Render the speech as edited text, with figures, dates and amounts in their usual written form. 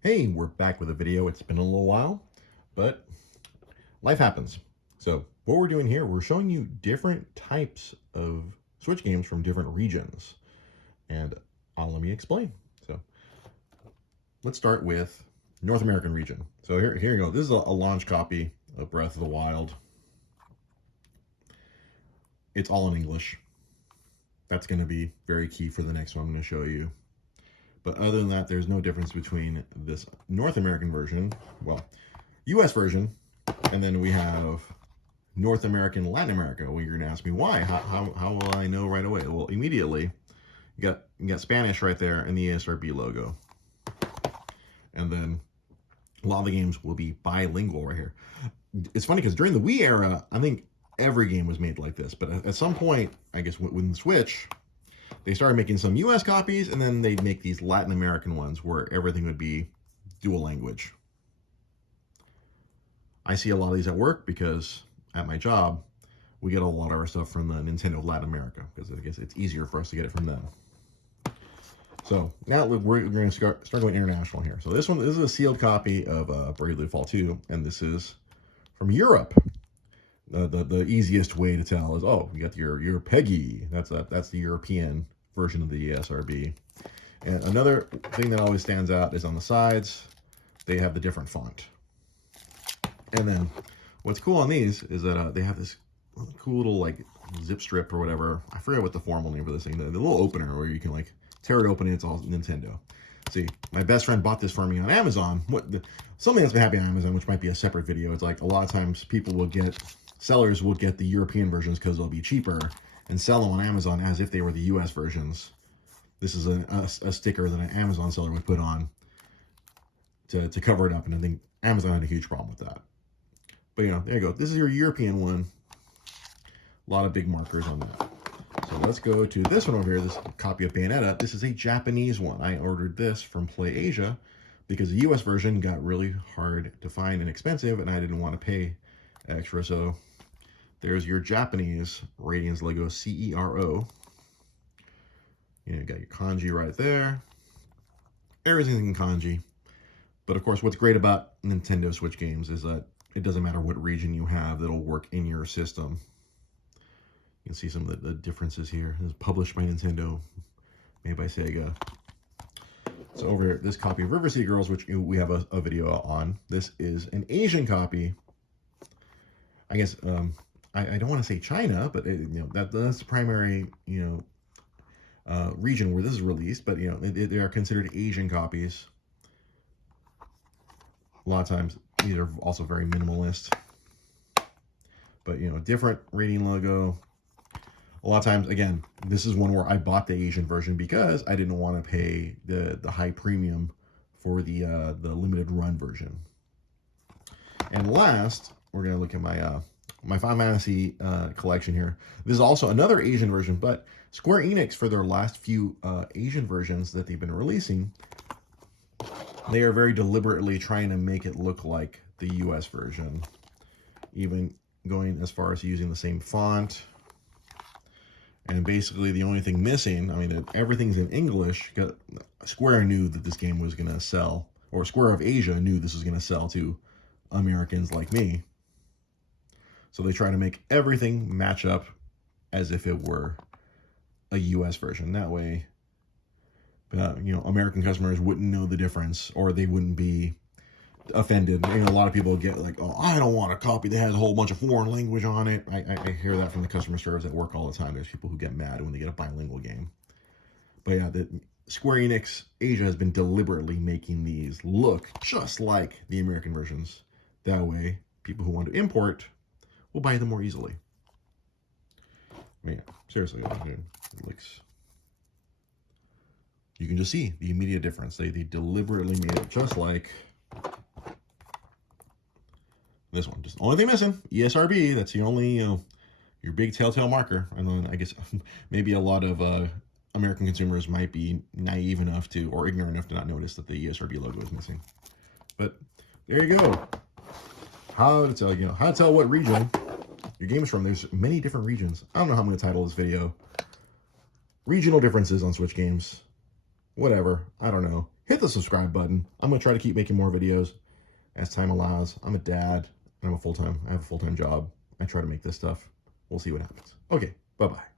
Hey, we're back with a video. It's been a little while, but life happens. So what we're doing here, we're showing you different types of Switch games from different regions. And let me explain. So let's start with North American region. So here you go. This is a launch copy of Breath of the Wild. It's all in English. That's going to be very key for the next one I'm going to show you. But other than that, there's no difference between this North American version, well, US version, and then we have North American, Latin America. Well, you're going to ask me why. How will I know right away? Well, immediately, you got Spanish right there and the ASRB logo. And then a lot of the games will be bilingual right here. It's funny because during the Wii era, I think every game was made like this. But at some point, I guess with the Switch, they started making some US copies, and then they'd make these Latin American ones where everything would be dual language. I see a lot of these at work because at my job, we get a lot of our stuff from the Nintendo Latin America because I guess it's easier for us to get it from them. So now we're going to start going international here. So this is a sealed copy of Bravely Default 2, and this is from Europe. The easiest way to tell is, oh, you got your Peggy. That's the European version of the ESRB. And another thing that always stands out is on the sides, they have the different font. And then what's cool on these is that they have this cool little like zip strip or whatever. I forget what the formal name for this thing. The little opener where you can like tear it open and it's all Nintendo. See, my best friend bought this for me on Amazon. Something that's been happening on Amazon, which might be a separate video. It's like a lot of times sellers will get the European versions because they'll be cheaper and sell them on Amazon as if they were the US versions. This is a sticker that an Amazon seller would put on to cover it up, and I think Amazon had a huge problem with that. But there you go. This is your European one. A lot of big markers on that. So let's go to this one over here, this copy of Bayonetta. This is a Japanese one. I ordered this from Play Asia because the US version got really hard to find and expensive, and I didn't want to pay extra. So there's your Japanese Radiance logo, CERO. You got your kanji right there. Everything in kanji. But of course, what's great about Nintendo Switch games is that it doesn't matter what region you have, that'll work in your system. You can see some of the differences here. This is published by Nintendo, made by Sega. So over here, this copy of River City Girls, which we have a video on. This is an Asian copy. I guess I don't want to say China, but that's the primary region where this is released. But they are considered Asian copies. A lot of times these are also very minimalist. But different rating logo. A lot of times, again, this is one where I bought the Asian version because I didn't want to pay the high premium for the limited run version. And last, we're gonna look at my Final Fantasy collection here. This is also another Asian version, but Square Enix, for their last few Asian versions that they've been releasing, they are very deliberately trying to make it look like the US version. Even going as far as using the same font. And basically the only thing missing, I mean, everything's in English. Square knew that this game was going to sell, or Square of Asia knew this was going to sell to Americans like me. So they try to make everything match up as if it were a US version. That way, American customers wouldn't know the difference, or they wouldn't be offended. A lot of people get like, oh, I don't want a copy that has a whole bunch of foreign language on it. I hear that from the customer service at work all the time. There's people who get mad when they get a bilingual game. But yeah, the Square Enix Asia has been deliberately making these look just like the American versions. That way, people who want to import will buy them more easily. Man, seriously, you can just see the immediate difference. They deliberately made it just like this one. Just the only thing missing, ESRB. That's the only, your big telltale marker. And then I guess maybe a lot of American consumers might be naive enough to, or ignorant enough to not notice that the ESRB logo is missing. But there you go. How to tell what region your game is from. There's many different regions. I don't know how I'm going to title this video. Regional differences on Switch games. Whatever. I don't know. hit the subscribe button. I'm going to try to keep making more videos as time allows. I'm a dad, and I have a full-time job. I try to make this stuff. We'll see what happens. Okay, bye-bye.